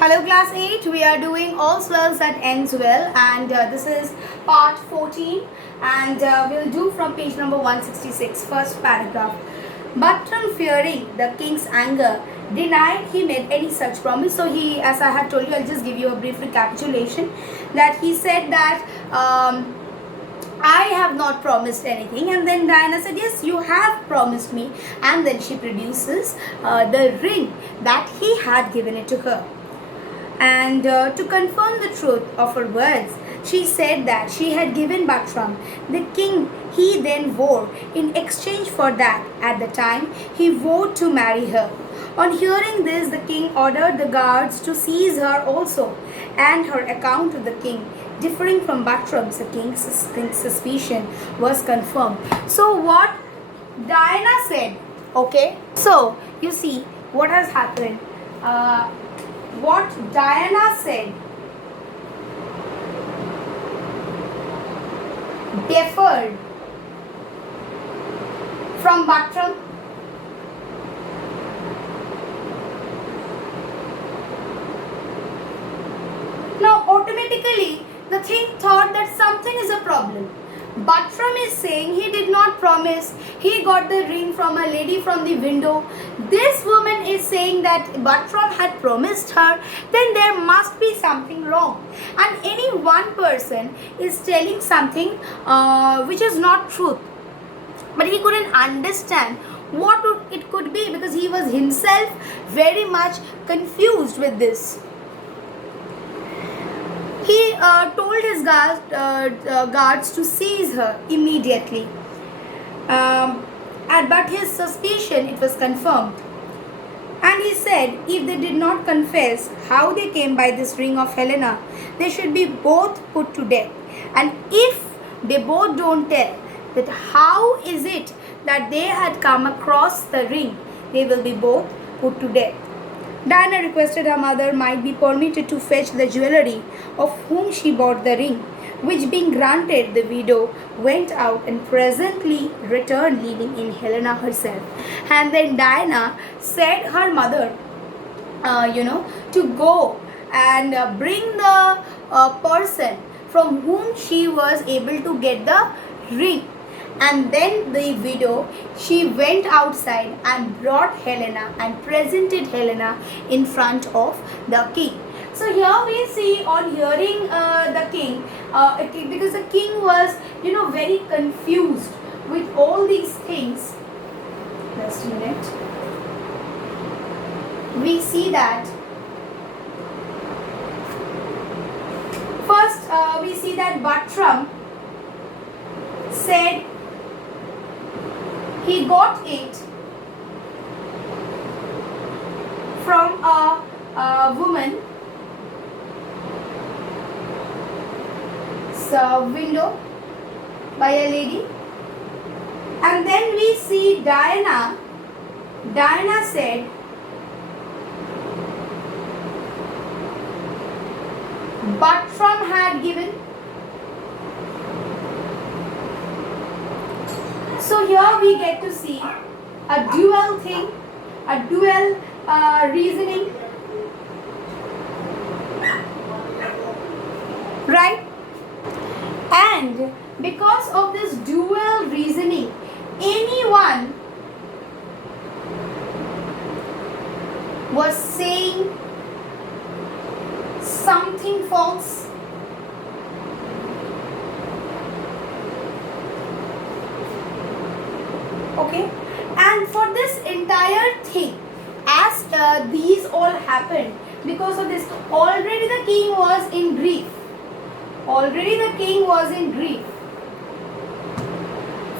Hello class 8, we are doing All Swells That Ends Well, and this is part 14, and we'll do from page number 166, first paragraph. Buttram, fearing the king's anger, denied he made any such promise. So he, as I have told you, I'll just give you a brief recapitulation, that he said that I have not promised anything, and then Diana said, yes, you have promised me, and then she produces the ring that he had given it to her. And to confirm the truth of her words, she said that she had given Buttram the king he then wore in exchange for that, at the time, he vowed to marry her. On hearing this, the king ordered the guards to seize her also, and her account to the king, differing from Buttram's, the king's suspicion was confirmed. So what Diana said, okay, so you see what has happened. What Diana said differed from Buttram. Now automatically the king thought that something is a problem. Buttram is saying he did not promise, he got the ring from a lady from the window. This woman is saying that Buttram had promised her, then there must be something wrong. And any one person is telling something which is not truth. But he couldn't understand what it could be, because he was himself very much confused with this. He told his guards to seize her immediately. But his suspicion, it was confirmed. And he said, if they did not confess how they came by this ring of Helena, they should be both put to death. And if they both don't tell that how is it that they had come across the ring, they will be both put to death. Diana requested her mother might be permitted to fetch the jewelry of whom she bought the ring, which being granted, the widow went out and presently returned leading in Helena herself. And then Diana said her mother, to go and bring the person from whom she was able to get the ring. And then the widow, she went outside and brought Helena and presented Helena in front of the king. So here we see, on hearing the king, because the king was, very confused with all these things. Just a minute. We see that first we see that Buttram said he got it from a woman window by a lady. And then we see Diana said Buttram had given. So here we get to see a dual thing, a dual reasoning, right? And because of this dual reasoning, anyone was saying something false, okay, and for this entire thing, as these all happened, because of this, already the king was in grief.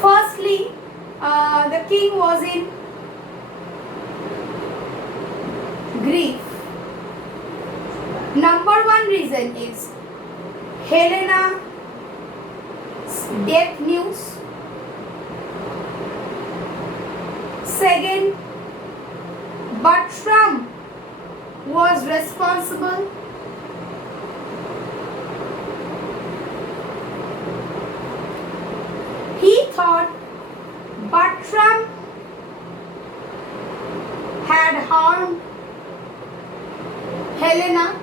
Firstly, the king was in grief. Number one reason is Helena's death news. Second, Buttram was responsible. He thought Buttram had harmed Helena Helena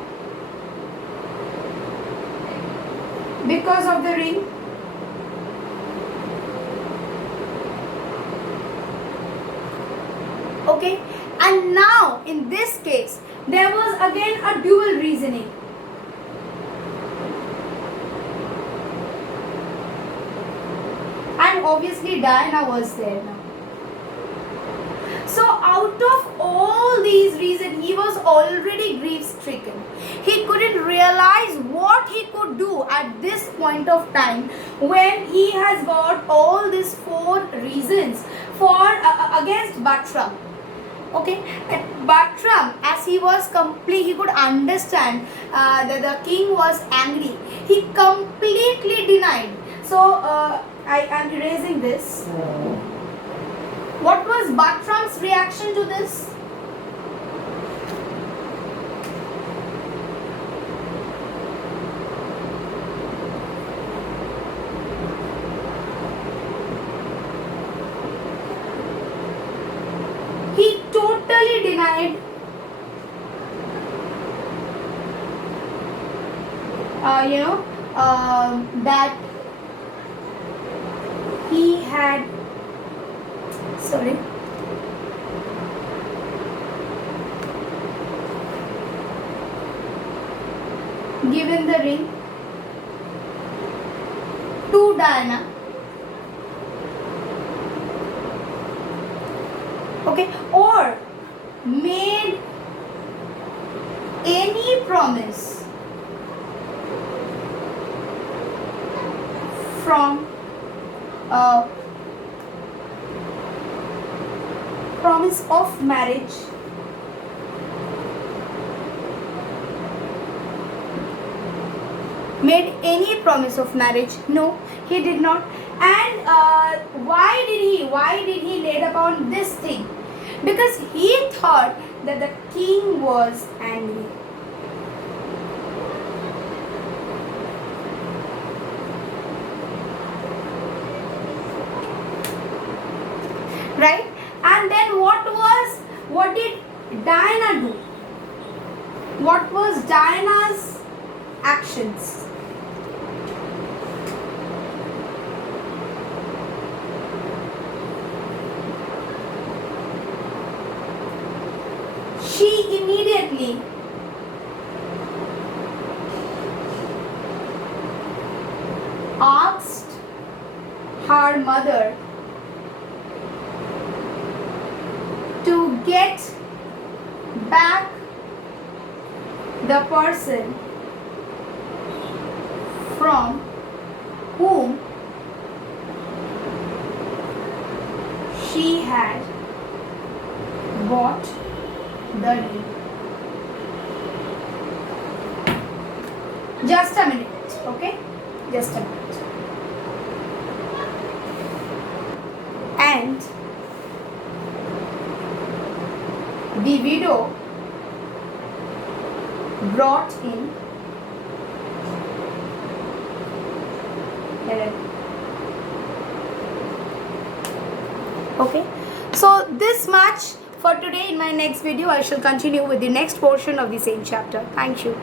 because of the ring? Okay, and now in this case there was again a dual reasoning. And obviously Diana was there now. So out of all these reasons, he was already grief-stricken. He couldn't realize what he could do at this point of time when he has got all these 4 reasons for against Bartram. Okay, and Bartram, as he was he could understand that the king was angry. He completely denied. So I am erasing this. What was Bartram's reaction to this? He totally denied that he had given the ring to Diana. Okay, or made any promise from promise of marriage made any promise of marriage? No, he did not. And why did he laid upon this thing? Because he thought that the king was angry. Right? And then what did Diana do? What was Diana's actions? She immediately asked her mother to get back the person from whom she had bought the ring. Just a minute, okay? Just a minute. And the widow brought in Helena. Okay, so this much for today. In my next video I shall continue with the next portion of the same chapter. Thank you.